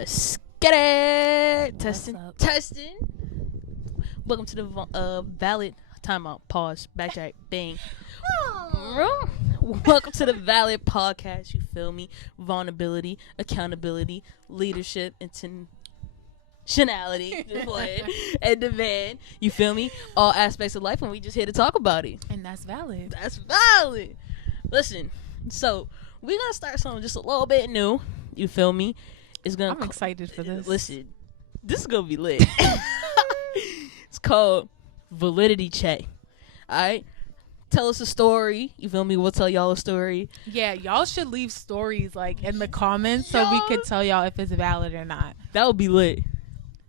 Let's get it. What's Testing, up? testing. Welcome to the valid timeout. Pause. Backtrack. Bang. Welcome to the Valid Podcast. You feel me? Vulnerability, accountability, leadership, intentionality, and demand. You feel me? All aspects of life, and we just here to talk about it. And that's valid. That's valid. Listen, so we're gonna start something just a little bit new. You feel me? I'm excited for this. Listen, this is gonna be lit. It's called Validity Check. Alright? Tell us a story. You feel me? We'll tell y'all a story. Yeah, y'all should leave stories like in the comments so we could tell y'all if it's valid or not. That would be lit.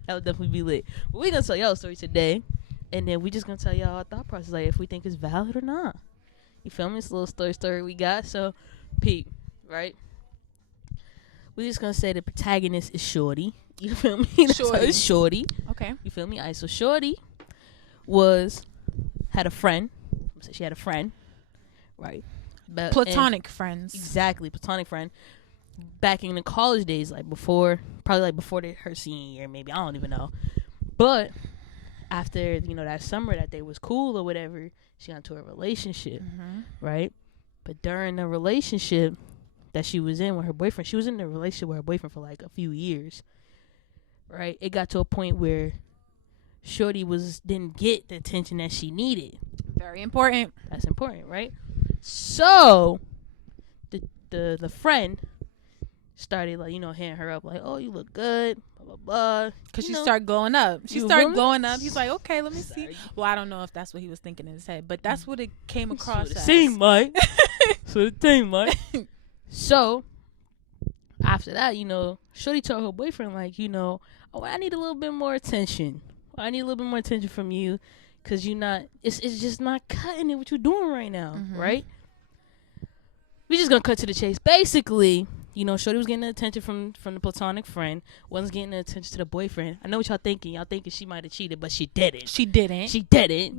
That would definitely be lit. But we're gonna tell y'all a story today. And then we just gonna tell y'all our thought process, like if we think it's valid or not. You feel me? It's a little story we got. So, Pete, right? We're just gonna say the protagonist is Shorty. You feel me? So it's Shorty. Okay. You feel me? Alright, so Shorty had a friend. So she had a friend, right? Platonic friends. Exactly, platonic friend. Back in the college days, before her senior year, maybe, I don't even know. But after that summer that they was cool or whatever, she got into a relationship, right? But during the relationship that she was in with her boyfriend, she was in a relationship with her boyfriend for like a few years, right? It got to a point where Shorty didn't get the attention that she needed. Very important. That's important, right? So the friend started hitting her up like, oh, you look good, blah blah blah. Cause she started going up. He's like, okay, let me see. Well, I don't know if that's what he was thinking in his head, but that's what it came across as. Seemed like. So after that, Shorty told her boyfriend oh, I need a little bit more attention. I need a little bit more attention from you. Cause it's just not cutting it what you're doing right now, right? We just gonna cut to the chase. Basically, Shorty was getting the attention from the platonic friend, wasn't getting the attention to the boyfriend. I know what y'all thinking. Y'all thinking she might have cheated, but she didn't. She didn't.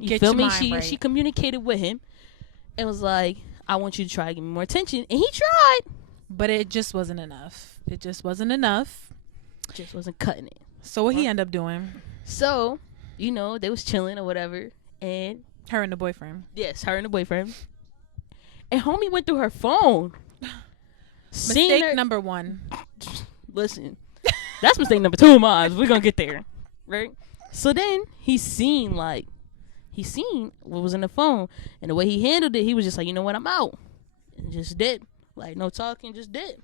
You feel me? She communicated with him and was like, I want you to try to give me more attention. And he tried. But it just wasn't enough. Just wasn't cutting it. So what he ended up doing? So they was chilling or whatever, and her and the boyfriend. Yes, her and the boyfriend. And homie went through her phone. Mistake number one. Listen, that's mistake number two of mine. We're gonna get there, right? So then he seen what was in the phone, and the way he handled it, he was just like, you know what, I'm out, and just did. Like, no talking, just did.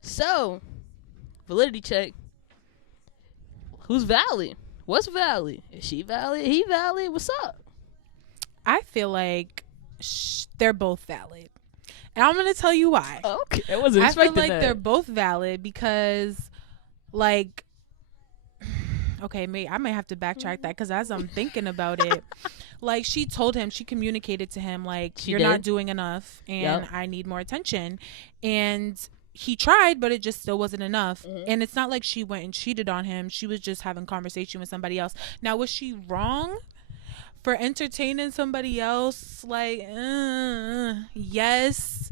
So, validity check. Who's valid? What's valid? Is she valid? He valid? What's up? I feel like they're both valid. And I'm going to tell you why. Okay. I wasn't expecting that. I feel like they're both valid because, okay, I may have to backtrack that because as I'm thinking about it, she told him, she communicated to him, you're not doing enough and I need more attention. And he tried, but it just still wasn't enough. And it's not like she went and cheated on him. She was just having conversation with somebody else. Now, was she wrong for entertaining somebody else? Yes.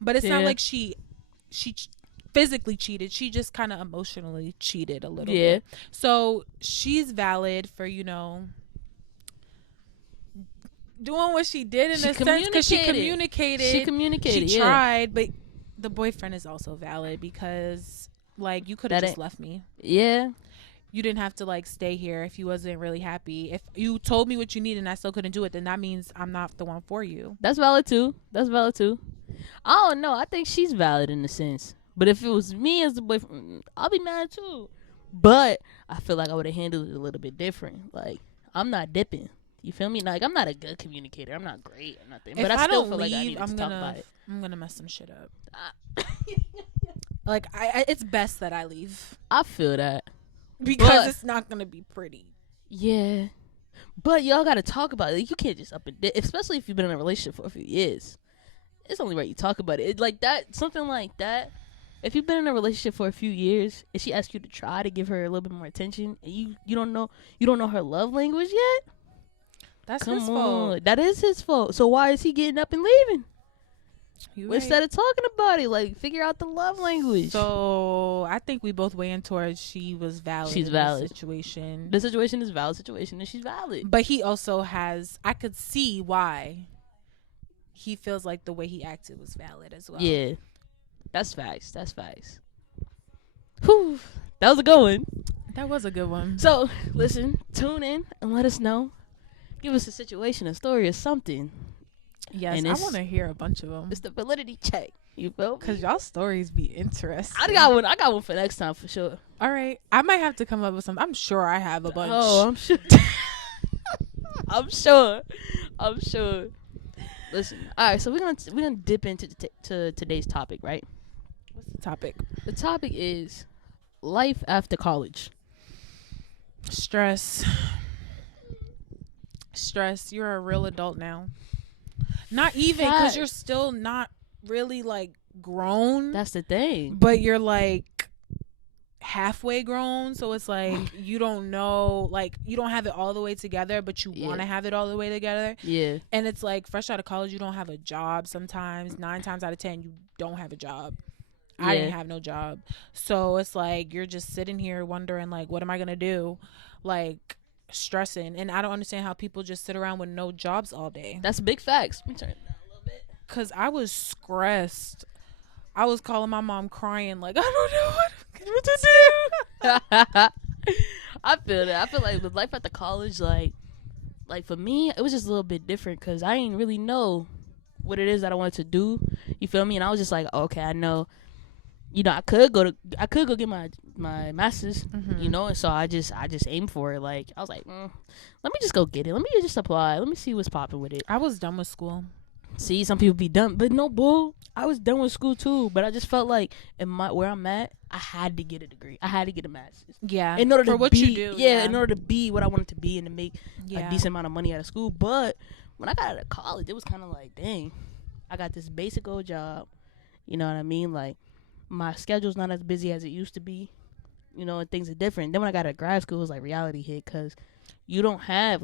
But it's not like she physically cheated. She just kind of emotionally cheated a little bit. So she's valid for, doing what she did in a sense because she communicated. She tried, but the boyfriend is also valid because you could have just left me. Yeah. You didn't have to stay here if you wasn't really happy. If you told me what you need and I still couldn't do it, then that means I'm not the one for you. That's valid too. I don't know. I think she's valid in a sense. But if it was me as the boyfriend, I'll be mad too. But I feel like I would have handled it a little bit different. I'm not dipping. You feel me? I'm not a good communicator. I'm not great or nothing. But I still feel like I need to talk about it. I'm gonna mess some shit up. It's best that I leave. I feel that because it's not gonna be pretty. Yeah, but y'all gotta talk about it. You can't just up and dip, especially if you've been in a relationship for a few years. It's only right you talk about it. Something like that. If you've been in a relationship for a few years and she asks you to try to give her a little bit more attention, and you don't know her love language yet. That's his fault. That is his fault. So why is he getting up and leaving? Instead of talking about it, like figure out the love language. So I think we both weigh in towards she was valid. She's valid. Situation. The situation is valid situation, and she's valid. But he also has. I could see why he feels like the way he acted was valid as well. Yeah, that's facts. That's facts. Whew, that was a good one. That was a good one. So listen, tune in and let us know. Give us a situation, a story, or something. Yes, I want to hear a bunch of them. It's the validity check. You feel? Because y'all stories be interesting. I got one for next time for sure. All right. I might have to come up with some. I'm sure I have a bunch. Oh, I'm sure. I'm sure. Listen. All right. So we're gonna dip into to today's topic, right? What's the topic? The topic is life after college. Stress. You're a real adult now. Not even, because you're still not really like grown. That's the thing. But you're like halfway grown, so it's like you don't know, like you don't have it all the way together, but you want to have it all the way together. Yeah. And it's like fresh out of college, you don't have a job. Sometimes 9 times out of 10, you don't have a job. I didn't have no job, so it's like you're just sitting here wondering, like, what am I gonna do? Like, stressing. And I don't understand how people just sit around with no jobs all day. That's big facts. Let me turn it down a little bit. Because I was stressed. I was calling my mom crying, like, I don't know what to do. I feel that. I feel like with life at the college, like for me, it was just a little bit different because I didn't really know what it is that I wanted to do. You feel me? And I was just like, okay, I know. You know, I could go get my master's, you know, and so I just aimed for it. Like, I was like, let me just go get it. Let me just apply. Let me see what's popping with it. I was done with school. See, some people be done, but no, bull. I was done with school too, but I just felt like where I'm at, I had to get a degree. I had to get a master's. Yeah. In order for to what be, you do. Yeah, in order to be what I wanted to be and to make a decent amount of money out of school. But when I got out of college, it was kind of like, dang, I got this basic old job. You know what I mean? Like, my schedule's not as busy as it used to be, you know, and things are different. Then when I got to grad school, it was like reality hit because you don't have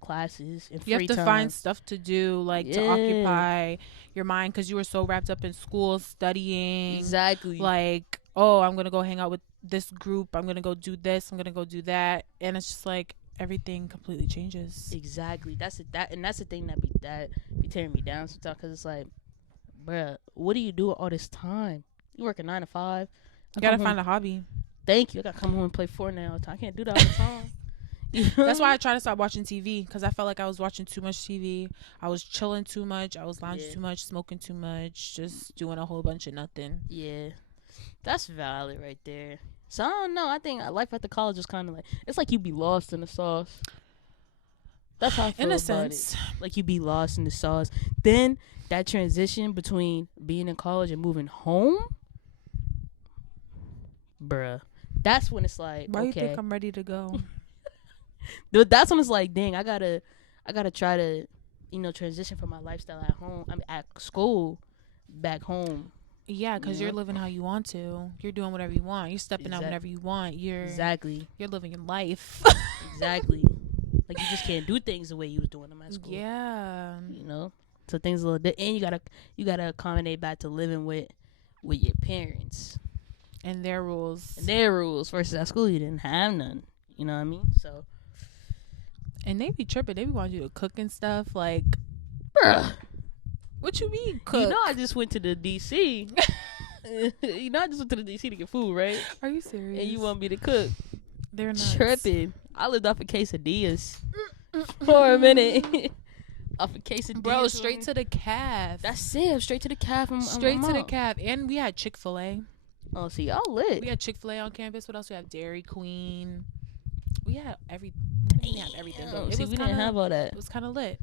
classes and free time. You have to find stuff to do, like to occupy your mind because you were so wrapped up in school, studying. Exactly. Like, oh, I'm going to go hang out with this group. I'm going to go do this. I'm going to go do that. And it's just like everything completely changes. Exactly. That's the thing that be tearing me down sometimes because it's like, bruh, what do you do all this time? You working 9 to 5. You gotta find a hobby. Thank you. I gotta come home and play Fortnite all the time. I can't do that all the time. That's why I try to stop watching TV because I felt like I was watching too much TV. I was chilling too much. I was lounging too much, smoking too much, just doing a whole bunch of nothing. Yeah, that's valid right there. So I don't know. I think life at the college is kind of like, it's like you be lost in the sauce. That's how I feel in a about sense. It. Like you be lost in the sauce. Then that transition between being in college and moving home, bruh, that's when it's like, why okay. You think I'm ready to go? That's when it's like, dang, I gotta try to, you know, transition from my lifestyle at home. I mean, at school, back home. Yeah, because you're living how you want to. You're doing whatever you want. You're stepping out whenever you want. You're living your life. Exactly. Like you just can't do things the way you was doing them at school. Yeah. You know, so things a little different, and you gotta accommodate back to living with your parents and their rules. Versus at school, you didn't have none. You know what I mean? So. And they be tripping. They be wanting you to cook and stuff. Like, bruh, what you mean cook? You know, I just went to the DC. You know, I just went to the DC to get food, right? Are you serious? And you want me to cook? They're nuts. Tripping. I lived off of quesadillas for a minute. Off of quesadillas, bro. Straight to the calf. That's it. Straight to the calf. Straight to the calf. And we had Chick-fil-A. Oh, see, y'all lit. We had Chick-fil-A on campus. What else? We have Dairy Queen. We had everything. We had everything. Though. See, we didn't have all that. It was kind of lit.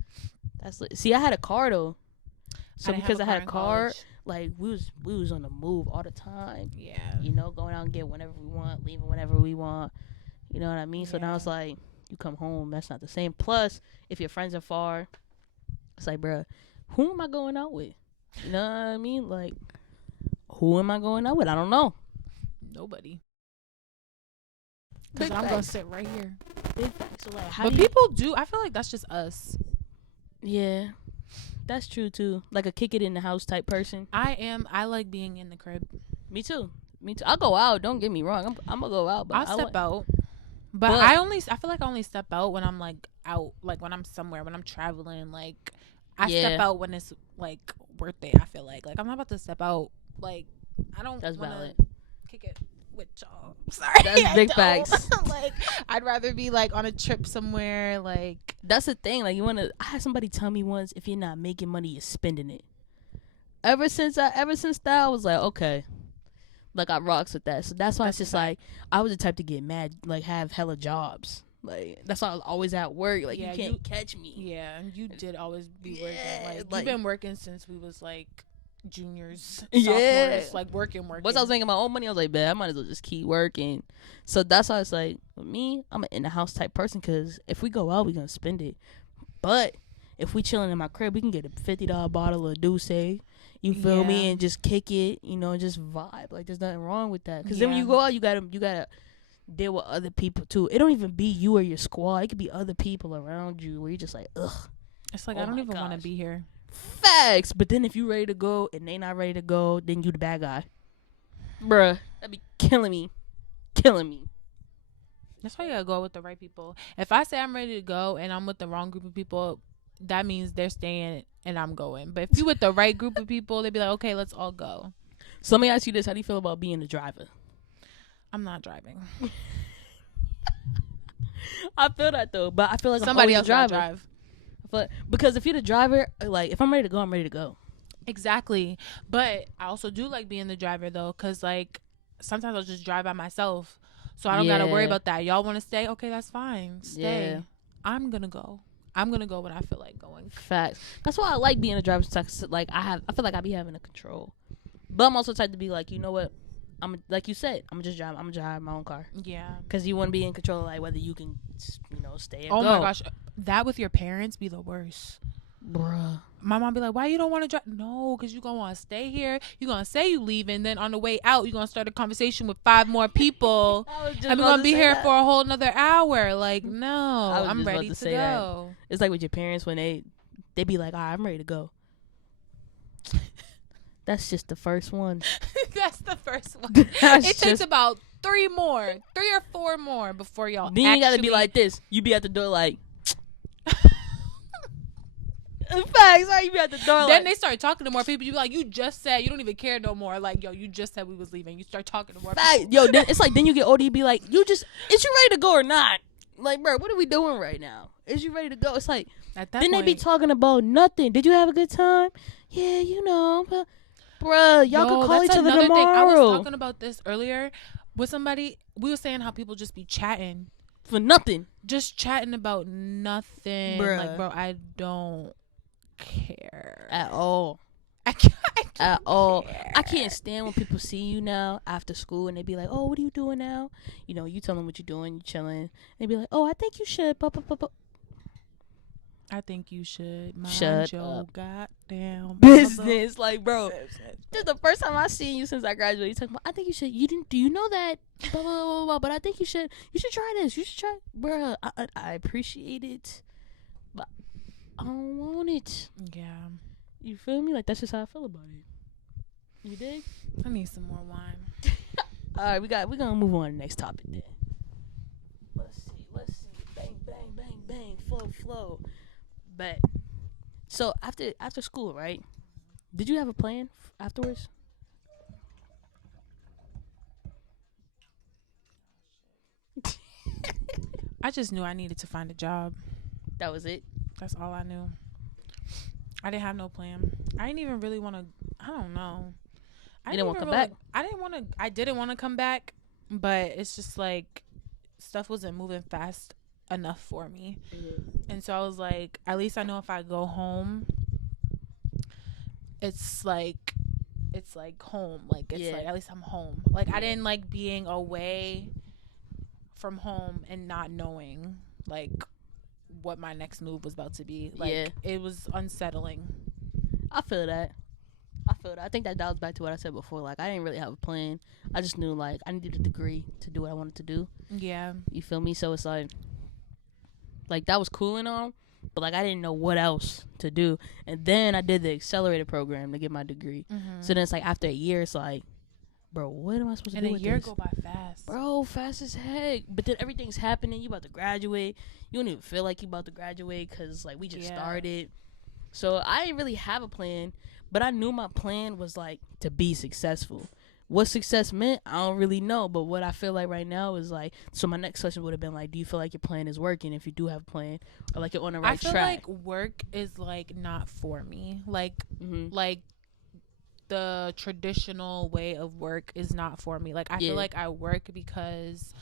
That's lit. See, I had a car though. So because I had a car, college. Like we was on the move all the time. Yeah. You know, going out and get whenever we want, leaving whenever we want. You know what I mean? So now it's like you come home, that's not the same. Plus, if your friends are far, it's like, bruh, who am I going out with? You know what I mean? Like, who am I going out with? I don't know. Nobody. Because I'm gonna sit right here. Big facts. So like, but people do. I feel like that's just us. Yeah, That's true too. Like a kick it in the house type person. I like being in the crib. Me too. I'll go out. Don't get me wrong. I'm gonna go out, but I'll step out. But I feel like I only step out when I'm like out, like when I'm somewhere, when I'm traveling. Like I step out when it's like worth it. I feel like I'm not about to step out. Like I don't. That's valid. Kick it with y'all. Sorry, that's big facts. Like I'd rather be like on a trip somewhere. Like that's the thing. Like I had somebody tell me once, if you're not making money, you're spending it. Ever since that, I was like, okay. Like I rocks with that. So that's why it's just like I was the type to get mad, like have hella jobs. Like that's why I was always at work. Like you can't catch me. Yeah, you did always be working. Like you've been working since we was like juniors, sophomores, like working. Once I was making my own money, I was like, man, I might as well just keep working. So that's why it's like, with me, I'm an in the house type person, because if we go out, we gonna spend it. But if we chilling in my crib, we can get a $50 bottle of Douce. You feel me? And just kick it, just vibe. Like there's nothing wrong with that. Because then when you go out, you gotta deal with other people too. It don't even be you or your squad. It could be other people around you where you're just like, ugh. It's like I don't even want to be here. Facts. But then if you ready to go and they not ready to go, then you the bad guy. Bruh, that'd be killing me. That's why you gotta go with the right people. If I say I'm ready to go and I'm with the wrong group of people, that means they're staying and I'm going. But if you with the right group of people, they'd be like, okay, let's all go. So let me ask you this: how do you feel about being the driver? I'm not driving. I feel that though, but I feel like somebody else gotta drive. But because if you're the driver, like if I'm ready to go, I'm ready to go. Exactly. But I also do like being the driver though, because like sometimes I'll just drive by myself, so I don't gotta worry about that. Y'all want to stay? Okay, that's fine. Stay. Yeah. I'm gonna go when I feel like going. Facts. That's why I like being a driver. Like I feel like I be having the control. But I'm also the type to be like, you know what? Like you said, I'm gonna drive my own car. Yeah. Because you want to be in control of like whether you can, stay and go. Oh my gosh, that with your parents be the worst. Bruh. My mom be like, why you don't want to drive? No, because you gonna want to stay here. You gonna say you leaving, then on the way out you gonna start a conversation with 5 more people and we're gonna be here for a whole another hour. Like, no, I'm ready to go. That. It's like with your parents when they be like, all right, I'm ready to go. That's just the first one. That's the first one. It takes about 3 or 4 more before y'all. Then you gotta be like this. You be at the door like. In fact, sorry, you be at the door. Then they start talking to more people. You be like, you just said you don't even care no more. Like, yo, you just said we was leaving. You start talking to more people. Yo, then, it's like then you get older. You be like, is you ready to go or not? Like, bro, what are we doing right now? Is you ready to go? It's like then they be talking about nothing. Did you have a good time? Yeah, but. Bruh, y'all could call each other tomorrow. Thing. I was talking about this earlier with somebody. We were saying how people just be chatting for nothing. Just chatting about nothing. Bruh. Like, bro, I don't care. At all. I can't care. I can't stand when people see you now after school and they be like, oh, what are you doing now? You tell them what you're doing. You chilling. They be like, oh, I think you should. I think you should mind your goddamn business. Like, bro, this is the first time I seen you since I graduated. You talking about, I think you should. Do you know that? Blah, blah, blah, blah, but I think you should try this. You should try, bro. I appreciate it, but I don't want it. Yeah. You feel me? Like, that's just how I feel about it. You dig? I need some more wine. All right, we're gonna move on to the next topic then. Let's see. Bang, bang, bang, bang. Flow. But so after school, right? Did you have a plan afterwards? I just knew I needed to find a job. That was it? That's all I knew. I didn't have no plan. I didn't even really want to. I don't know. You didn't want to come back? I didn't want to come back, but it's just like stuff wasn't moving fast enough for me. And so I was like, at least I know if I go home, it's like home. Like, it's like, at least I'm home. Like, I didn't like being away from home and not knowing like what my next move was about to be. Like, it was unsettling. I feel that. I think that dials back to what I said before. Like, I didn't really have a plan. I just knew like I needed a degree to do what I wanted to do. Yeah. You feel me? So it's like that was cool and all, but like I didn't know what else to do. And then I did the accelerated program to get my degree. So then it's like after a year, it's like, bro, what am I supposed to do with this? And a year go by fast. Bro, fast as heck. But then everything's happening. You about to graduate. You don't even feel like you about to graduate because, like, we just started. So I didn't really have a plan, but I knew my plan was, like, to be successful. What success meant, I don't really know. But what I feel like right now is, like, so my next question would have been, like, do you feel like your plan is working if you do have a plan? Or, like, you're on the right track? I feel like work is, like, not for me. Like, the traditional way of work is not for me. Like, I feel like I work because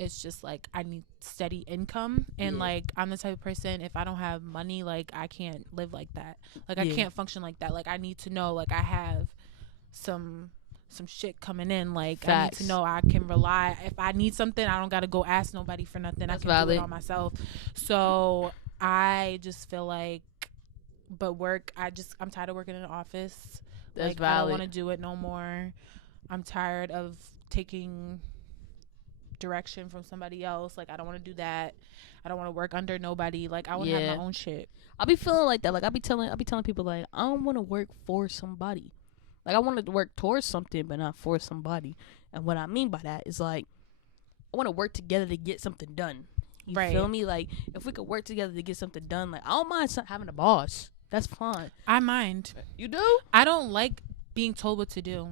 it's just like I need steady income, and like I'm the type of person, if I don't have money, like I can't live like that. Like I can't function like that. Like I need to know like I have some shit coming in. Like I need to know I can rely. If I need something, I don't gotta go ask nobody for nothing. I can do it on myself. So I just feel like, but work, I'm tired of working in an office. That's valid. I don't want to do it no more. I'm tired of taking direction from somebody else. Like I don't want to do that. I don't want to work under nobody. Like I want to have my own shit. I be feeling like that. Like I be telling people like I don't want to work for somebody. Like I want to work towards something, but not for somebody. And what I mean by that is like I want to work together to get something done. You feel me? Like if we could work together to get something done, like I don't mind having a boss. That's fine. I mind. You do? I don't like being told what to do.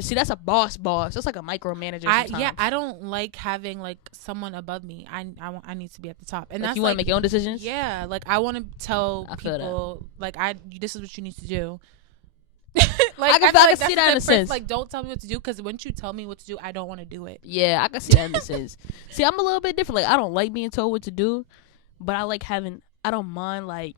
See, that's a boss. That's like a micromanager sometimes. I don't like having like someone above me. I need to be at the top. And like that's you want to make your own decisions? Yeah, like I want to tell people like this is what you need to do. Like I can see that in a sense. Like don't tell me what to do, because once you tell me what to do, I don't want to do it. Yeah, I can see that in a sense. See, I'm a little bit different. Like I don't like being told what to do, but I don't mind like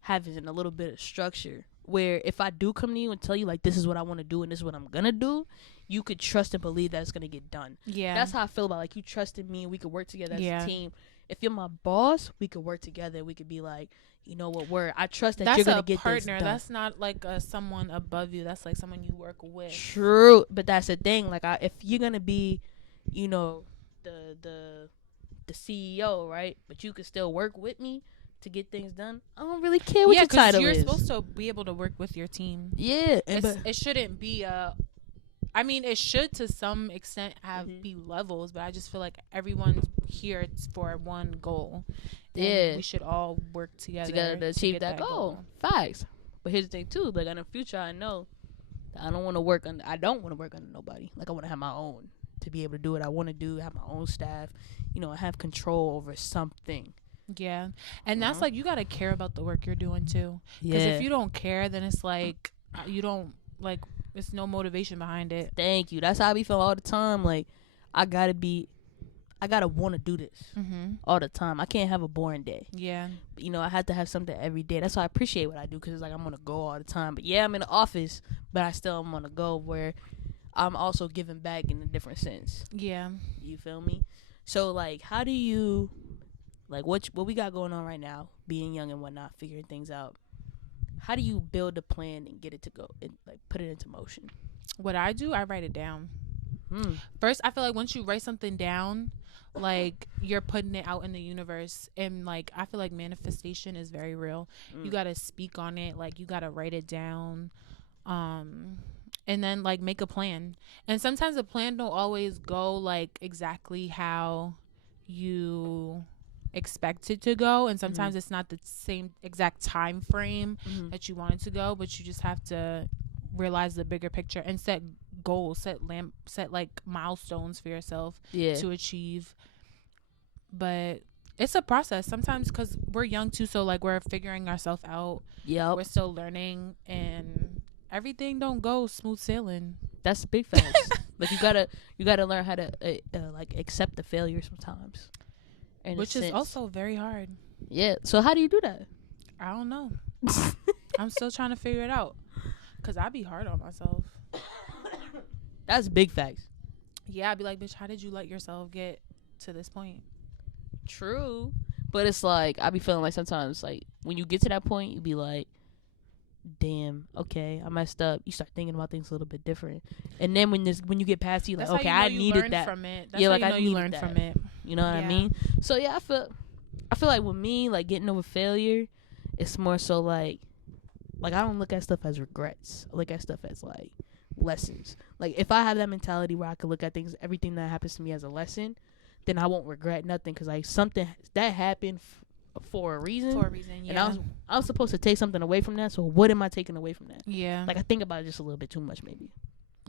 having a little bit of structure where if I do come to you and tell you like this is what I want to do and this is what I'm gonna do, you could trust and believe that it's gonna get done. Yeah, that's how I feel about like you trusted me and we could work together as a team. If you're my boss, we could work together. We could be like, you know what, I trust that you're gonna get partner. This done. That's not like someone above you. That's like someone you work with. True, but that's the thing. Like if you're gonna be, you know, the CEO, right? But you could still work with me to get things done. I don't really care what your title is. You're supposed to be able to work with your team. Yeah, it shouldn't be I mean, it should to some extent be levels, but I just feel like everyone's here for one goal. And we should all work together to achieve that goal. Facts. But here's the thing too. Like in the future, I know that I don't want to work under nobody. Like I want to have my own to be able to do what I want to do. Have my own staff. You know, have control over something. Yeah, and that's like you gotta care about the work you're doing too. Because if you don't care, then it's like you don't like. It's no motivation behind it. Thank you. That's how I be feeling all the time. Like I gotta want to do this all the time. I can't have a boring day. Yeah, you know I have to have something every day. That's why I appreciate what I do, because it's like I'm gonna go all the time. But yeah, I'm in the office, but I still am gonna go where I'm also giving back in a different sense. Yeah, you feel me? So like, how do you? Like what we got going on right now, being young and whatnot, figuring things out. How do you build a plan and get it to go and like put it into motion? What I do, I write it down. First, I feel like once you write something down, like you're putting it out in the universe, and like I feel like manifestation is very real. You gotta speak on it, like you gotta write it down, and then like make a plan. And sometimes the plan don't always go like exactly how you expected to go, and sometimes it's not the same exact time frame that you wanted to go, but you just have to realize the bigger picture and set goals, set like milestones for yourself to achieve. But it's a process sometimes, because we're young too, so like we're figuring ourselves out. We're still learning, and everything don't go smooth sailing. That's big facts. Like you gotta learn how to like accept the failure sometimes. Which is also very hard. Yeah. So how do you do that? I don't know. I'm still trying to figure it out, because I be hard on myself. That's big facts. Yeah, I'd be like, bitch, how did you let yourself get to this point? True. But it's like, I be feeling like sometimes, like, when you get to that point, you be like, damn, okay, I messed up. You start thinking about things a little bit different. And then when you get past it, you're like, okay, I needed that. From it. That's how like you know you learned from it. You know what I mean? So yeah, I feel like with me, like getting over failure, it's more so like I don't look at stuff as regrets. I look at stuff as like lessons. Like if I have that mentality where I can look at things, everything that happens to me as a lesson, then I won't regret nothing because like something that happened for a reason. For a reason, yeah. And I was supposed to take something away from that. So what am I taking away from that? Yeah. Like I think about it just a little bit too much, maybe.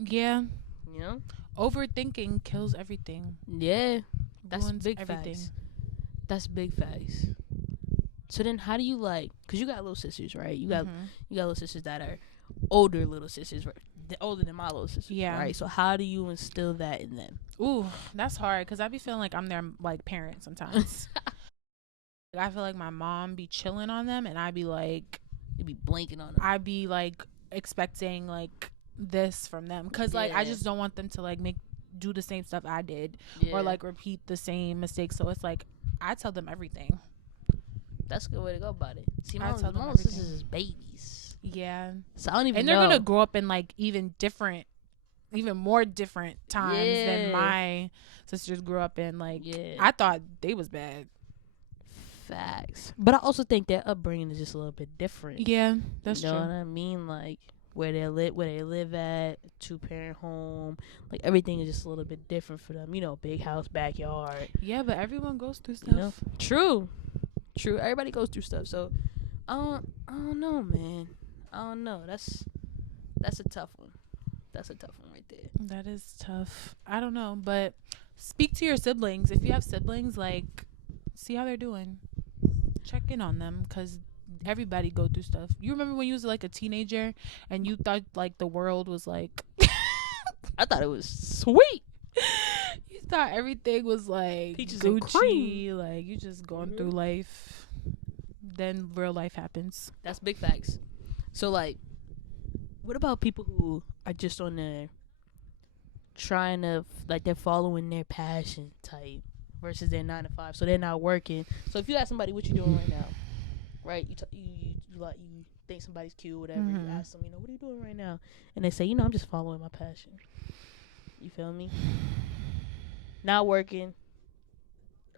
Yeah. You know, overthinking kills everything. Yeah, that's Ruins big everything. facts. That's big facts. So then, how do you like? Cause you got little sisters, right? You got little sisters that are older little sisters, right? They're older than my little sisters, Yeah. right? So how do you instill that in them? Ooh, that's hard because I be feeling like I'm their like parent sometimes. I feel like my mom be chilling on them, and I be like, you be blanking on them. I be like expecting like this from them because like I just don't want them to like do the same stuff I did or like repeat the same mistakes. So it's like I tell them everything. That's a good way to go about it. See, I tell them my everything. sisters is babies. Yeah. So I don't even and know. they're gonna grow up in like even more different times than my sisters grew up in. Like I thought they was bad. Facts. But I also think their upbringing is just a little bit different. Yeah, that's true. You know what I mean? Like where they live at, 2-parent home, like everything is just a little bit different for them. You know, big house, backyard. Yeah, but everyone goes through stuff. You know? True. Everybody goes through stuff. So I don't know, man. I don't know. That's a tough one. That's a tough one right there. That is tough. I don't know, but speak to your siblings. If you have siblings, like see how they're doing. Check in on them because everybody go through stuff. You remember when you was like a teenager and you thought like the world was like I thought it was sweet. You thought everything was like peaches Gucci, and cream. like you just going through life. Then real life happens. That's big facts. So like, what about people who are just on there trying to like they're following their passion type versus their 9 to 5, so they're not working. So if you ask somebody what you doing right now, right? You think somebody's cute, whatever. You ask them, what are you doing right now? And they say, I'm just following my passion. You feel me? Not working.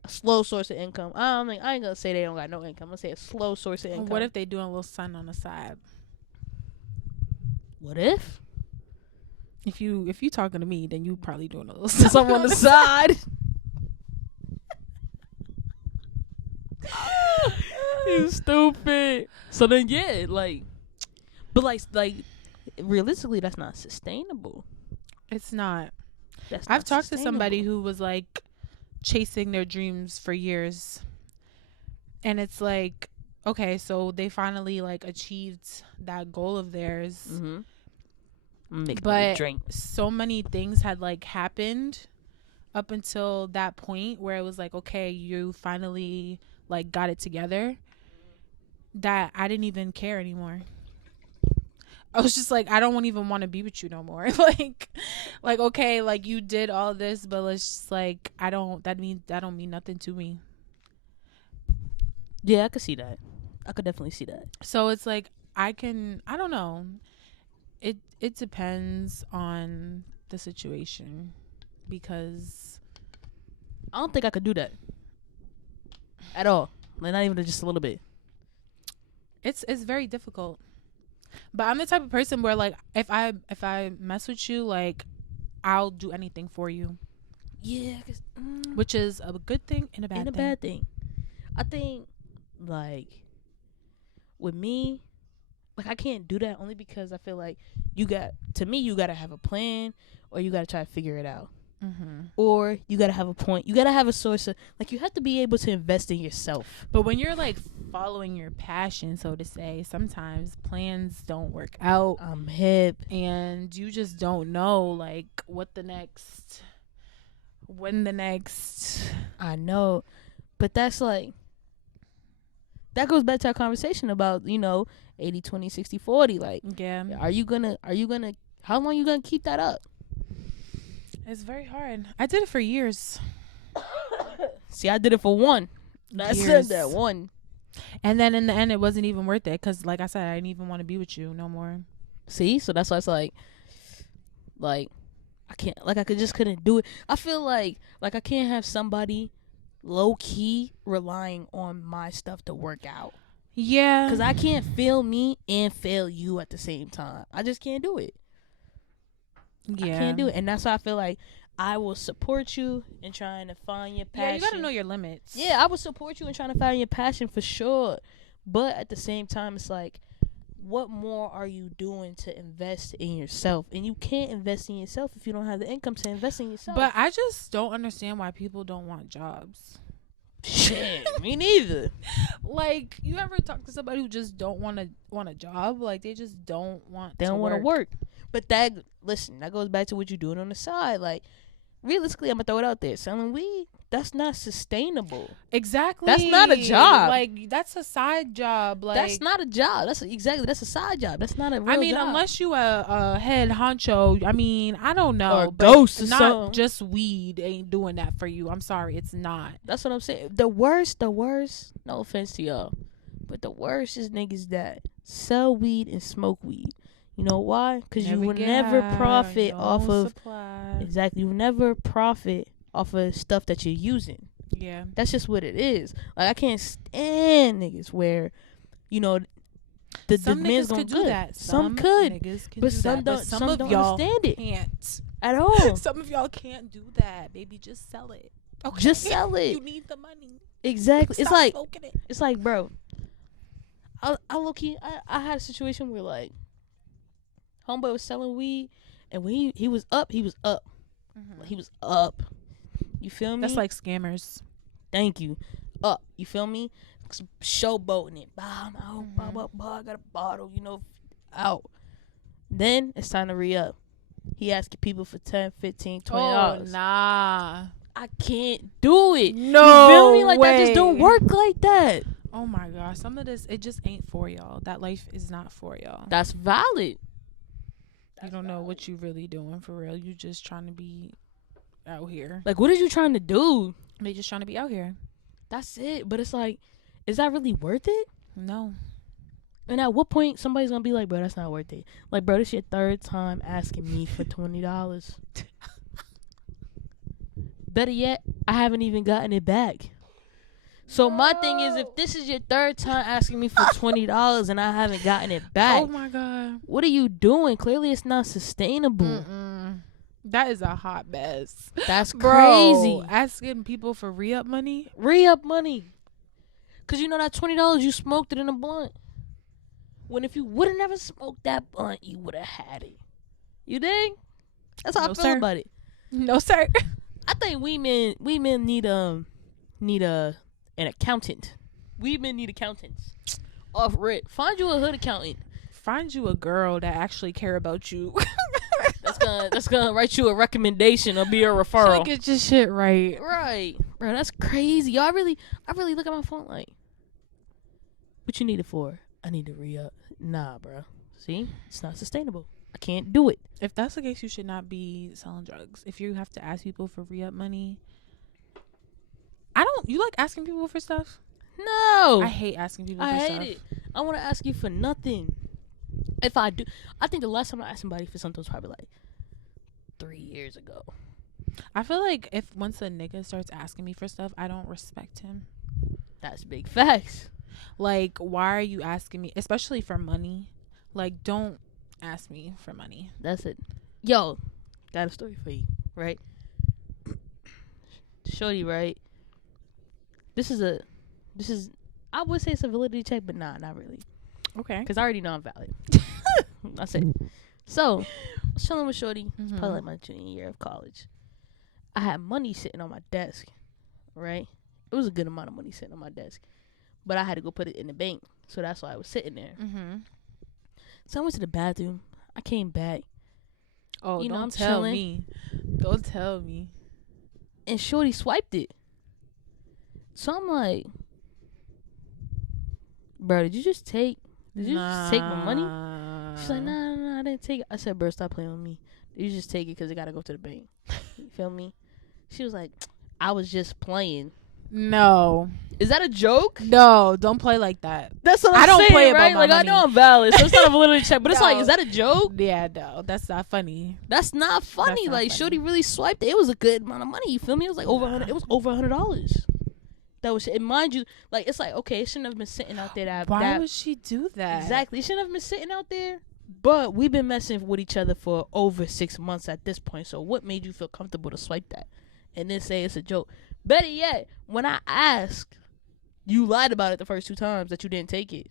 A slow source of income. I ain't gonna say they don't got no income. I'm gonna say a slow source of income. What if they doing a little something on the side? What if? If you talking to me, then you probably doing a little something on the side. You stupid. So then but realistically that's not sustainable. It's not. I've talked to somebody who was like chasing their dreams for years, and it's like, okay, so they finally like achieved that goal of theirs, but so many things had like happened up until that point where it was like, okay, you finally like got it together, that I didn't even care anymore. I was just like, I don't even want to be with you no more. like okay, like you did all this, but let's just like that don't mean nothing to me. Yeah, I could see that. I could definitely see that. So it's like I don't know. It depends on the situation, because I don't think I could do that at all. Like not even just a little bit. It's very difficult. But I'm the type of person where like if I mess with you, like I'll do anything for you. Yeah, which is a good thing and a bad thing. I think like with me, like I can't do that only because I feel like you gotta have a plan, or you gotta try to figure it out. Or you gotta have a point. You gotta have a source of like you have to be able to invest in yourself. But when you're like following your passion, so to say, sometimes plans don't work out. I'm hip, and you just don't know like when the next. I know, but that's like that goes back to our conversation about 80, 20, 60, 40. Like, yeah, are you gonna how long you gonna keep that up? It's very hard. I did it for years. See, I did it for one. I said that one. And then in the end, it wasn't even worth it because, like I said, I didn't even want to be with you no more. See? So that's why it's like I can't, like I couldn't do it. I feel like I can't have somebody low key relying on my stuff to work out. Yeah. Because I can't fail me and fail you at the same time. I just can't do it. Yeah. I can't do it. And that's why I feel like I will support you in trying to find your passion. Yeah, you got to know your limits. Yeah, I will support you in trying to find your passion for sure. But at the same time, it's like, what more are you doing to invest in yourself? And you can't invest in yourself if you don't have the income to invest in yourself. But I just don't understand why people don't want jobs. Shit, me neither. Like, you ever talk to somebody who just don't want a job? Like, they just don't want They to don't want to work. work. But that goes back to what you're doing on the side. Like, realistically, I'm going to throw it out there. Selling weed, that's not sustainable. Exactly. That's not a job. Like, that's a side job. Like, that's not a job. That's a side job. That's not a real job. unless you a head honcho, I don't know. Or a but ghost or not something. just weed ain't doing that for you. I'm sorry, it's not. That's what I'm saying. The worst, no offense to y'all, but the worst is niggas that sell weed and smoke weed. You know why? Because you will never profit off of supply. Exactly. You will never profit off of stuff that you're using. Yeah, that's just what it is. Like, I can't stand niggas where, the some demand's niggas could do good. that. Some could, niggas can but do some that. don't. But some some of don't y'all understand it can't at all. Some of y'all can't do that, baby. Just sell it. Okay. Just sell it. You need the money. Exactly. Stop It's it. it's like, bro. I low-key, I had a situation where, like, homeboy was selling weed, and when he was up, he was up. Mm-hmm. He was up. You feel me? That's like scammers. Thank you. Up. You feel me? Showboating it. Bah, I'm out. Mm-hmm. I got a bottle. Out. Then it's time to re-up. He asking people for $10, $15, $20. Oh, nah. I can't do it. No you feel me? Like, way. that just don't work like that. Oh my gosh, some of this, it just ain't for y'all. That life is not for y'all. That's valid. You don't know what you really doing for real. You just trying to be out here. Like, what are you trying to do? They just trying to be out here. That's it. But it's like, is that really worth it? No. And at what point somebody's gonna be like, bro, that's not worth it. Like, bro, this is your third time asking me for $20. Better yet, I haven't even gotten it back. So my thing is, if this is your third time asking me for $20 and I haven't gotten it back, Oh my god, what are you doing? Clearly, it's not sustainable. Mm-mm. That is a hot mess. That's Bro, crazy. asking people for re-up money. Re-up money, cause that $20 you smoked it in a blunt. When if you would have never smoked that blunt, you would have had it. You think? That's how I feel about it. No sir. I think we men need an accountant. We men need accountants. Off rip. Find you a hood accountant. Find you a girl that actually care about you. That's gonna write you a recommendation or be a referral. So get your shit right. Right, bro. That's crazy. Yo, I really look at my phone like, what you need it for? I need to re-up. Nah, bro. See, it's not sustainable. I can't do it. If that's the case, you should not be selling drugs. If you have to ask people for re-up money, you like asking people for stuff? No, I hate asking people for stuff. I hate it. I want to ask you for nothing. If I do, I think the last time I asked somebody for something was probably like 3 years ago. I feel like if once a nigga starts asking me for stuff, I don't respect him. That's big facts. Like, why are you asking me, especially for money? Like, don't ask me for money. That's it. Yo, got a story for you, right? Shorty, right? This is I would say it's a validity check, but nah, not really. Okay. Because I already know I'm valid. That's it. So, I was chilling with Shorty. It's probably like my junior year of college. I had money sitting on my desk, right? It was a good amount of money sitting on my desk. But I had to go put it in the bank. So that's why I was sitting there. Mm-hmm. So I went to the bathroom. I came back. Oh, I'm don't tell chilling. me. Don't tell me. And Shorty swiped it. So I'm like, bro, did you just take my money? She's like, nah, I didn't take it. I said, bro, stop playing with me. You just take it because it got to go to the bank. You feel me? She was like, I was just playing. No. Is that a joke? No, don't play like that. That's what I I'm don't saying, play about right? my Like, money. I know I'm valid, so it's not a validity check. But it's No. like, is that a joke? Yeah, no, that's not funny. That's not funny. That's not like, funny. Shorty really swiped it. It was a good amount of money. You feel me? It was like over $100. It was over $100. That was, and mind you, like, it's like, okay, it shouldn't have been sitting out there. Why would she do that? Exactly. It shouldn't have been sitting out there. But we've been messing with each other for over 6 months at this point. So what made you feel comfortable to swipe that? And then say it's a joke. Better yet, when I asked, you lied about it the first 2 times that you didn't take it.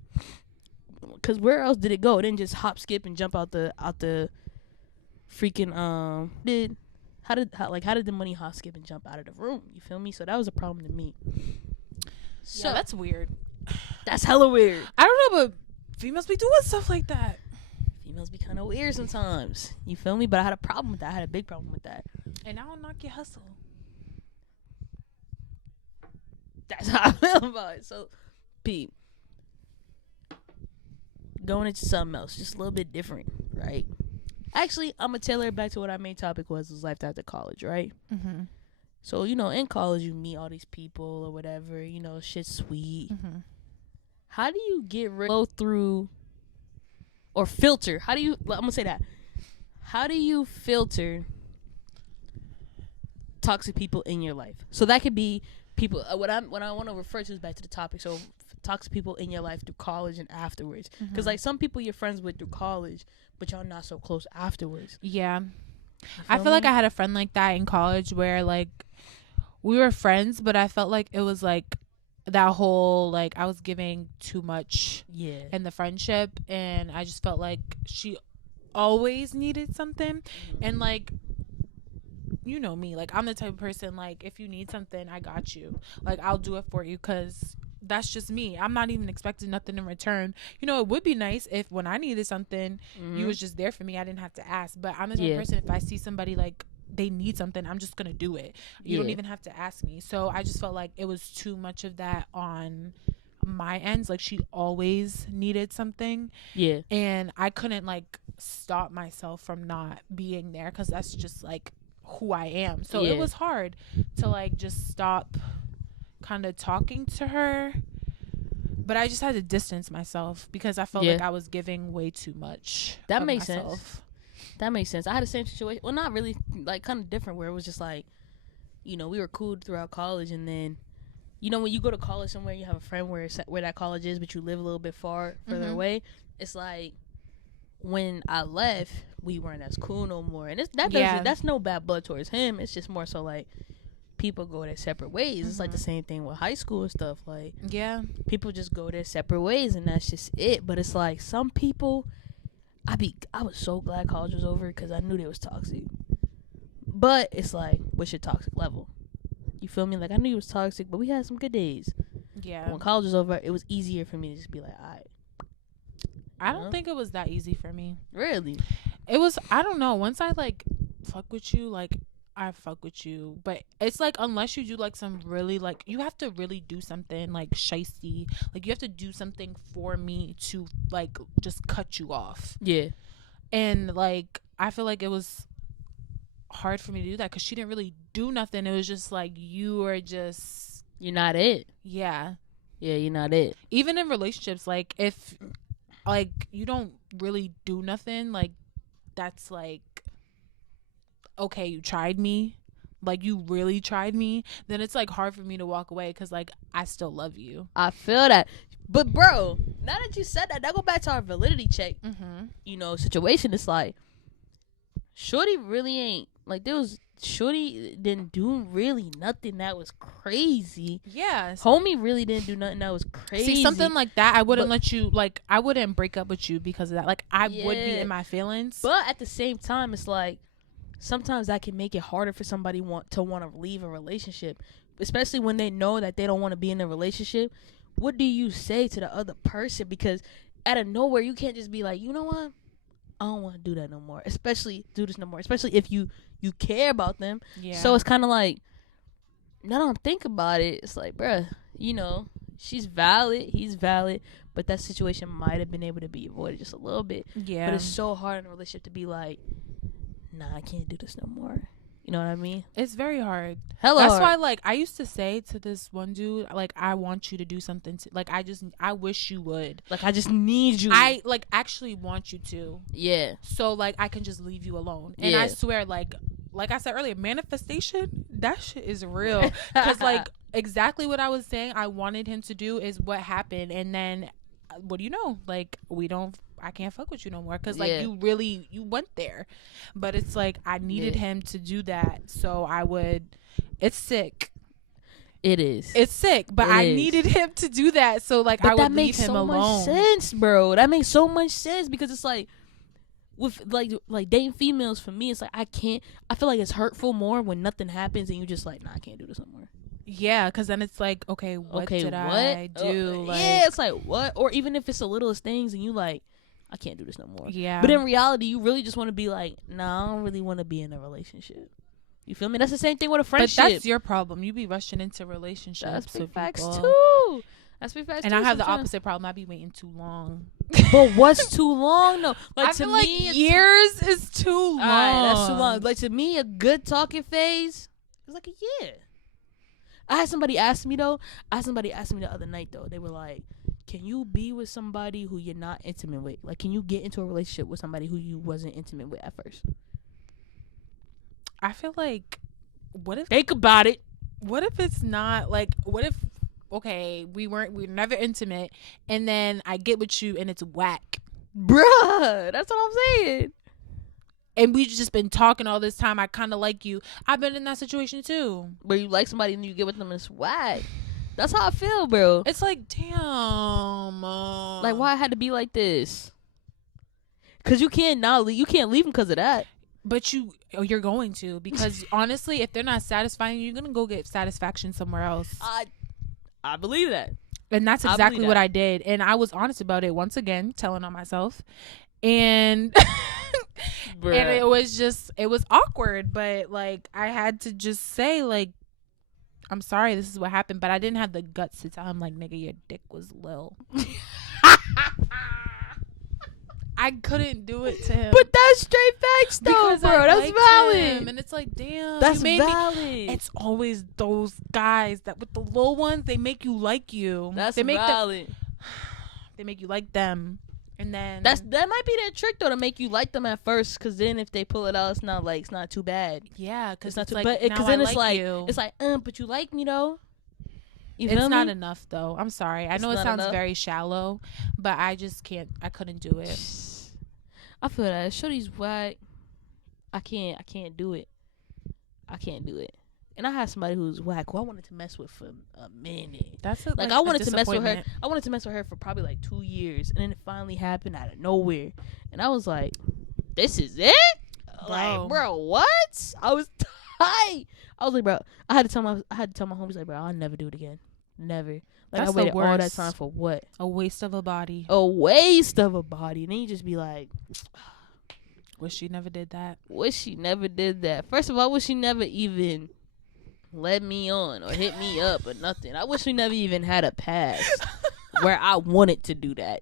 Because where else did it go? It didn't just hop, skip, and jump out the freaking, how did the money hop, skip, and jump out of the room? You feel me? So that was a problem to me. So that's weird. That's hella weird. I don't know, but females be doing stuff like that. Females be kind of weird sometimes. You feel me? But I had a problem with that. I had a big problem with that. And I don't knock your hustle. That's how I feel about it. So, Pete, going into something else, just a little bit different, right? Actually, I'm going to tailor it back to what our main topic was life after college, right? Mm-hmm. So, in college, you meet all these people or whatever. Shit's sweet. Mm-hmm. How do you go through or filter? I'm going to say that. How do you filter toxic people in your life? So that could be people. What I want to refer to is back to the topic. So toxic people in your life through college and afterwards. Because like some people you're friends with through college, but y'all not so close afterwards. Yeah, I feel like I had a friend like that in college where like we were friends, but I felt like it was like that whole like I was giving too much in the friendship, and I just felt like she always needed something. And like, you know me, like I'm the type of person, like if you need something, I got you, like I'll do it for you, because that's just me. I'm not even expecting nothing in return. It would be nice if when I needed something, you was just there for me, I didn't have to ask. But I'm the type of person, if I see somebody like they need something, I'm just gonna do it. You don't even have to ask me. So I just felt like it was too much of that on my ends. Like she always needed something, and I couldn't like stop myself from not being there, because that's just like who I am. So it was hard to like just stop kind of talking to her, but I just had to distance myself because I felt like I was giving way too much. That makes sense. That makes sense. I had the same situation. Well, not really, like kind of different, where it was just like, we were cool throughout college, and then, when you go to college somewhere, you have a friend where that college is, but you live a little bit further away. It's like when I left, we weren't as cool no more, and that's no bad blood towards him. It's just more so like people go their separate ways. It's like the same thing with high school and stuff. Like people just go their separate ways, and that's just it. But it's like some people, I was so glad college was over, because I knew they was toxic. But it's like, what's your toxic level? You feel me? Like I knew it was toxic, but we had some good days. But when college was over, it was easier for me to just be like, all right. I don't think it was that easy for me. Really? It was, I don't know. Once I like fuck with you, like I fuck with you, but it's like unless you do like some really like, you have to really do something like shiesty, like you have to do something for me to like just cut you off. And like I feel like it was hard for me to do that because she didn't really do nothing. It was just like you're not it. You're not it. Even in relationships, like if like you don't really do nothing, like that's like, okay, you tried me, like you really tried me, then it's like hard for me to walk away because like I still love you. I feel that. But bro, now that you said that go back to our validity check situation. It's like shorty really ain't like, shorty didn't do really nothing that was crazy. Homie really didn't do nothing that was crazy. See, something like that, I wouldn't let you, like I wouldn't break up with you because of that. Like I would be in my feelings, but at the same time it's like sometimes that can make it harder for somebody to want to leave a relationship, especially when they know that they don't want to be in a relationship. What do you say to the other person? Because out of nowhere, you can't just be like, you know what? I don't want to do that no more. Especially if you care about them. So it's kind of like, now that I'm thinking about it, it's like, bruh, she's valid, he's valid, but that situation might have been able to be avoided just a little bit. But it's so hard in a relationship to be like, nah, I can't do this no more. You know what I mean? It's very hard. That's why, like, I used to say to this one dude, like, I want you to do something like, I wish you would. Like, I just need you. I, like, actually want you to. So, like, I can just leave you alone. And I swear, like, like I said earlier, manifestation, that shit is real. Because like exactly what I was saying I wanted him to do is what happened. And then what do you know? Like I can't fuck with you no more because like you went there. But it's like I needed him to do that, so it's sick. It's sick, but I needed him to do that, so like I would leave him alone. That makes so much sense, bro. That makes so much sense because it's like with like dating females, for me, it's like I feel like it's hurtful more when nothing happens and you just like, nah, I can't do this no more. Yeah, because then it's like, okay, what did I do? Like, yeah, it's like, what? Or even if it's the littlest things and you like, I can't do this no more. Yeah. But in reality, you really just want to be like, nah, I don't really want to be in a relationship. You feel me? That's the same thing with a friendship. But that's your problem. You be rushing into relationships. That's big with facts people. too. That's big facts and too. I have sometimes. the opposite problem. I be waiting too long. But what's too long though? Like I to feel me, like years is too long. That's too long. Like to me, a good talking phase is like a year. I had somebody ask me the other night though. They were like, "Can you be with somebody who you're not intimate with? Like, can you get into a relationship with somebody who you wasn't intimate with at first?" I feel like, think about it? What if it's not like? What if? Okay, we're never intimate, and then I get with you and it's whack, bruh. That's what I'm saying. And we've just been talking all this time. I kind of like you. I've been in that situation too. Where you like somebody and you get with them and it's whack. That's how I feel, bro. It's like, damn. Like, why it had to be like this? Because you can't leave them because of that. But you're going to. Because honestly, if they're not satisfying you, you're going to go get satisfaction somewhere else. I believe that. And that's exactly what I did. And I was honest about it once again, telling on myself. And... and it was awkward, but like I had to just say like, I'm sorry, this is what happened, but I didn't have the guts to tell him like, nigga, your dick was lil. I couldn't do it to him. But that's straight facts though, because bro. That's valid. And it's like, damn, that's valid. It's always those guys that with the low ones, they make you like you. That's valid. They make you like them. And then that might be their trick though, to make you like them at first, because then if they pull it out, it's not too bad. Yeah, because it's not too like, bad. Because then it's like but you like me though. It's not enough though. I'm sorry. I know it sounds very shallow, but I just can't. I couldn't do it. I feel that shorty's whack. I can't do it. I can't do it. And I had somebody who's whack who I wanted to mess with for a minute. I wanted to mess with her. I wanted to mess with her for probably like 2 years, and then it finally happened out of nowhere. And I was like, "This is it, like, bro? What?" I was tight. I was like, bro. I had to tell my homies like, bro, I'll never do it again. Never. Like, I waited all that time for what? A waste of a body. A waste of a body. And then you just be like, wish she never did that. Wish she never did that. First of all, I wish she never even led me on or hit me up or nothing. I wish we never even had a past where I wanted to do that.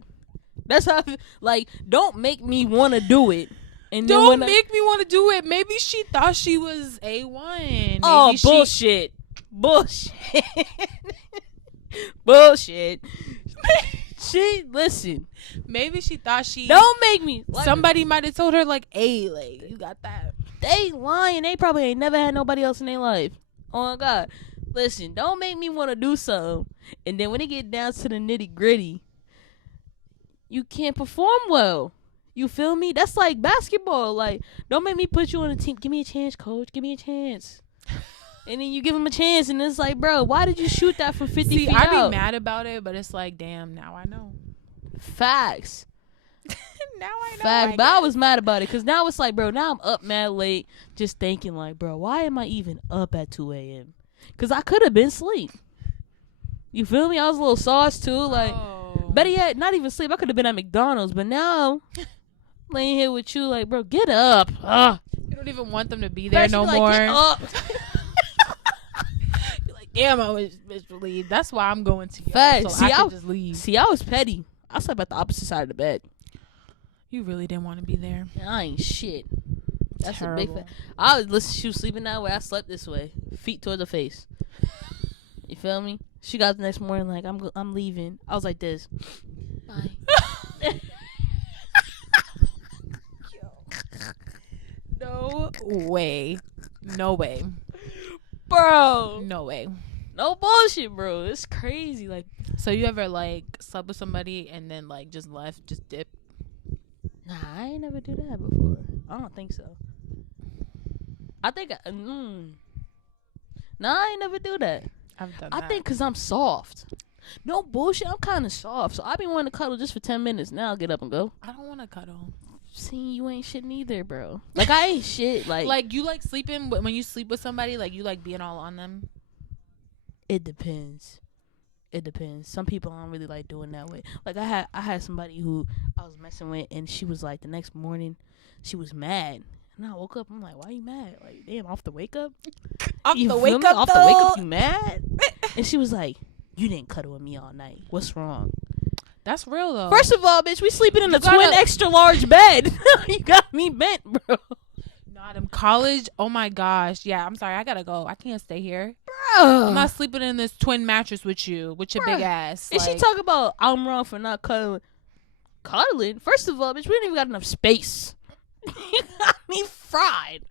That's how I feel. Like, don't make me want to do it. And don't make me want to do it. Maybe she thought she was A1. Maybe bullshit. Bullshit. Bullshit. Listen. Maybe she thought she... Don't make me... Somebody might have told her, like, hey, like, you got that. They lying. They probably ain't never had nobody else in their life. Oh my God. Listen, don't make me want to do something. And then when it get down to the nitty gritty, you can't perform well. You feel me? That's like basketball. Like, don't make me put you on a team. Give me a chance, coach. Give me a chance. And then you give him a chance, and it's like, bro, why did you shoot that from 50 feet out? I be mad about it, but it's like, damn, now I know. Facts. Now I know. Facts. But I was mad about it, because now it's like, bro, now I'm up mad late just thinking, like, bro, why am I even up at 2 a.m.? Because I could have been asleep. You feel me? I was a little sauce, too. Like, better yet, not even sleep. I could have been at McDonald's, but now... laying here with you, like, bro, get up. You don't even want them to be there no more. Get up. You're like, damn, I was relieved. That's why I'm going to y'all, so I can just leave. See, I was petty. I slept at the opposite side of the bed. You really didn't want to be there. I ain't shit. That's terrible. A big fact. I was she was sleeping that way. I slept this way, feet towards the face. You feel me? She got the next morning like, I'm leaving. I was like this. Bye. No way. No way. Bro. No way. No bullshit, bro. It's crazy. Like, so you ever like slept with somebody and then like just left, just dip? Nah, I ain't never do that before. I don't think so. I think nah, I ain't never do that. I've done I that. think because I'm soft. No bullshit, I'm kind of soft. So I be wanting to cuddle just for 10 minutes. Now I'll get up and go. I don't want to cuddle. See, you ain't shit neither, bro. Like, I ain't shit. Like you like sleeping, when you sleep with somebody, like you like being all on them? It depends. It depends. Some people I don't really like doing that way. Like, I had somebody who I was messing with, and she was like, the next morning, she was mad. And I woke up, I'm like, why you mad? Like, damn, off the wake up? Off you the feel wake me? up, Off the wake up, you mad? And she was like, you didn't cuddle with me all night. What's wrong? That's real, though. First of all, bitch, we sleeping in a twin extra large bed. You got me bent, bro. Not in college. Oh, my gosh. Yeah, I'm sorry. I got to go. I can't stay here. Bro. I'm not sleeping in this twin mattress with you, with your big ass. And she talk about I'm wrong for not cuddling. Cuddling? First of all, bitch, we didn't even got enough space. You got me fried.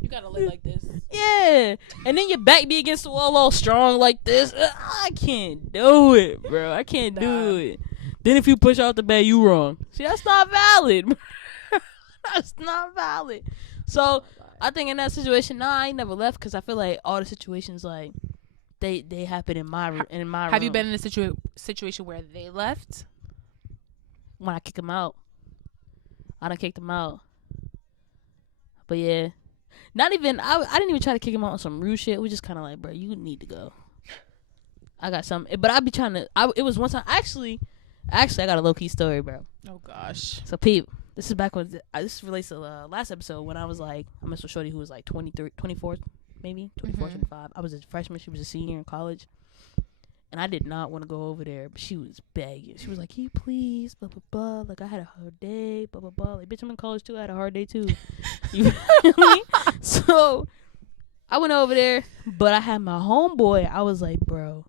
You got to lay like this. Yeah. And then your back be against the wall all strong like this. I can't do it, bro. I can't do it. Then if you push out the bed, you wrong. See, that's not valid. That's not valid. So, I think in that situation, nah, I ain't never left because I feel like all the situations, like, they happen in my room. Have you been in a situation where they left? When I kick them out. I done kicked them out. But yeah. Not even, I didn't even try to kick him out on some rude shit. We just kind of like, bro, you need to go. I got something. But I be trying to, it was one time, actually, I got a low-key story, bro. Oh, gosh. So, Pete, this is back when, this relates to the last episode when I was like, I messed with Shorty who was like 23, 24, maybe, 24, 25. I was a freshman. She was a senior in college. And I did not want to go over there, but she was begging. She was like, can you please, blah, blah, blah. Like, I had a hard day, blah, blah, blah. Like, bitch, I'm in college, too. I had a hard day, too. You feel me? So, I went over there, but I had my homeboy. I was like, bro,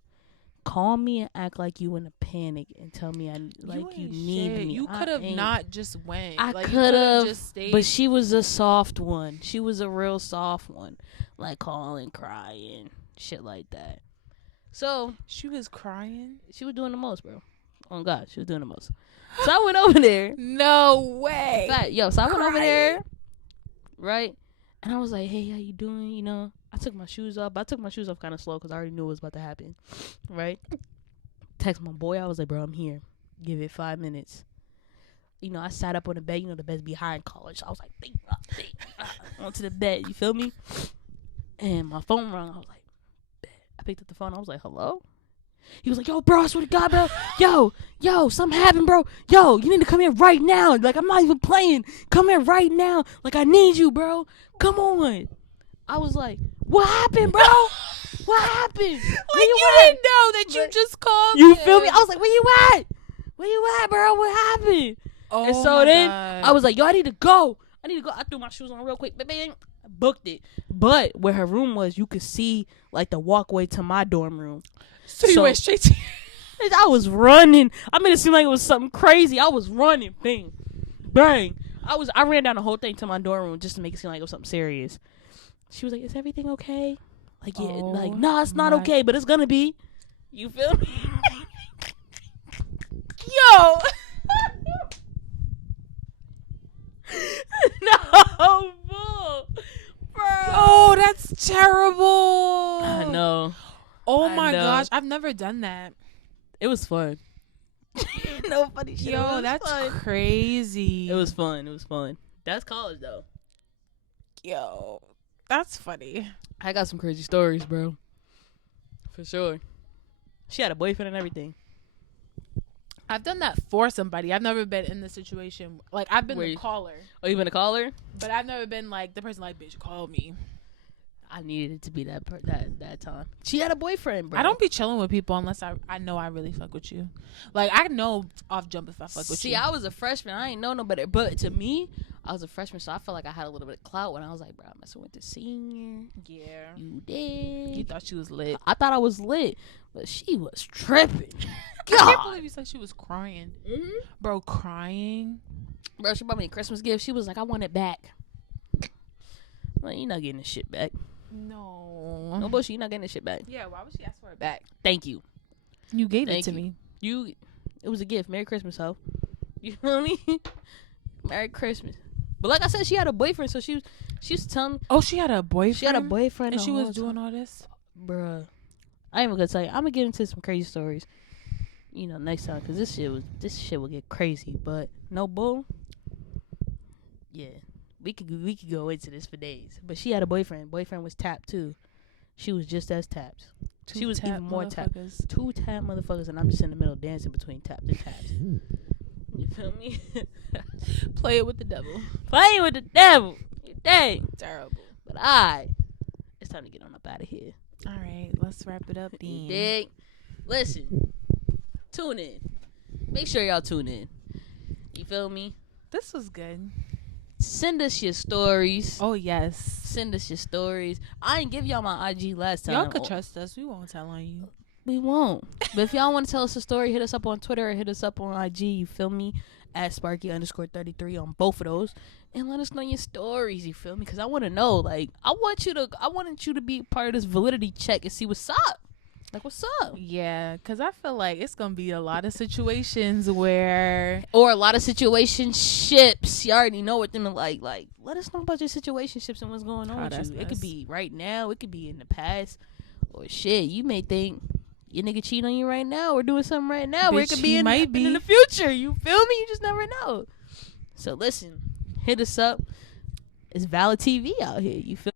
call me and act like you in a panic and tell me you need me. You could have not just went. I could have just stayed. But she was a soft one. She was a real soft one. Like, calling, crying, shit like that. So she was crying. She was doing the most, bro. Oh God, she was doing the most. So I went over there. No way. In fact, so I went over there, right? And I was like, "Hey, how you doing?" You know, I took my shoes off. But I took my shoes off kind of slow because I already knew it was about to happen, right? Text my boy. I was like, "Bro, I'm here. Give it 5 minutes." You know, I sat up on the bed. You know, the bed's behind college. So I was like, onto the bed. You feel me? And my phone rang. I was like. I picked up the phone. I was like, hello? He was like, yo, bro, I swear to God, bro. Yo, something happened, bro. Yo, you need to come here right now. Like, I'm not even playing. Come here right now. Like, I need you, bro. Come on. I was like, what happened, bro? What happened? Like, you didn't know that you just called You feel me? I was like, where you at? Where you at, bro? What happened? Oh, and so then God. I was like, yo, I need to go. I threw my shoes on real quick. Bang. Booked it, but where her room was, you could see like the walkway to my dorm room. So you went straight to. I was running. I made it seem like it was something crazy. I was running, bang. I ran down the whole thing to my dorm room just to make it seem like it was something serious. She was like, "Is everything okay?" Like, yeah, like, no, it's not okay, but it's gonna be. You feel me? Yo. No, bull. Bro. Oh, that's terrible. I know. Oh my gosh, I've never done that. It was fun. No funny shit. Yo, that's crazy. It was fun. That's college though. Yo, that's funny. I got some crazy stories, bro. For sure. She had a boyfriend and everything. I've done that for somebody. I've never been in the situation. Like, I've been the caller. Oh, you been a caller? But I've never been, like, the person like, bitch, call me. I needed it to be that time. She had a boyfriend, bro. I don't be chilling with people unless I know I really fuck with you. Like, I know off jump if I fuck with you. See, I was a freshman. I ain't know nobody. But to me, I was a freshman, so I felt like I had a little bit of clout when I was like, bro, I'm messing with the senior. Yeah. You did. You thought she was lit. I thought I was lit, but she was tripping. God. I can't believe you said she was crying. Mm-hmm. Bro, crying. Bro, she bought me a Christmas gift. She was like, I want it back. Like, you're not getting this shit back. No. No bullshit, you're not getting this shit back. Yeah, why would she ask for it back? Thank you. You gave it to me. It was a gift. Merry Christmas, ho. You feel me? Merry Christmas. But like I said, she had a boyfriend, so she was telling me. Oh, she had a boyfriend? She had a boyfriend. And she was doing all this? Bruh. I ain't even gonna tell you. I'm gonna get into some crazy stories, next time, because this shit will get crazy. But no bull. Yeah. We could go into this for days. But she had a boyfriend. Boyfriend was tapped too. She was just as tapped. She was even more tapped. 2 tap motherfuckers, and I'm just in the middle dancing between tapped and tapped. You feel me? Play it with the devil. Playing with the devil. You dang. Terrible. But it's time to get on up out of here. All right, let's wrap it up then. You dig? Listen. Tune in. Make sure y'all tune in. You feel me? This was good. Send us your stories. Oh, yes. Send us your stories. I ain't give y'all my IG last time. Y'all could trust us. We won't tell on you. We won't. But if y'all want to tell us a story, hit us up on Twitter or hit us up on IG. You feel me? At Sparky_33 on both of those. And let us know your stories. You feel me? Because I want to know. Like, I wanted you to be part of this validity check and see what's up. Like, what's up? Yeah, because I feel like it's going to be a lot of situations where... Or a lot of situationships. You already know what them are like. Like, let us know about your situationships and what's going on with you. It could be right now. It could be in the past. Or shit, you may think your nigga cheating on you right now or doing something right now. Where it could be in the future. You feel me? You just never know. So, listen. Hit us up. It's ValidTV out here. You feel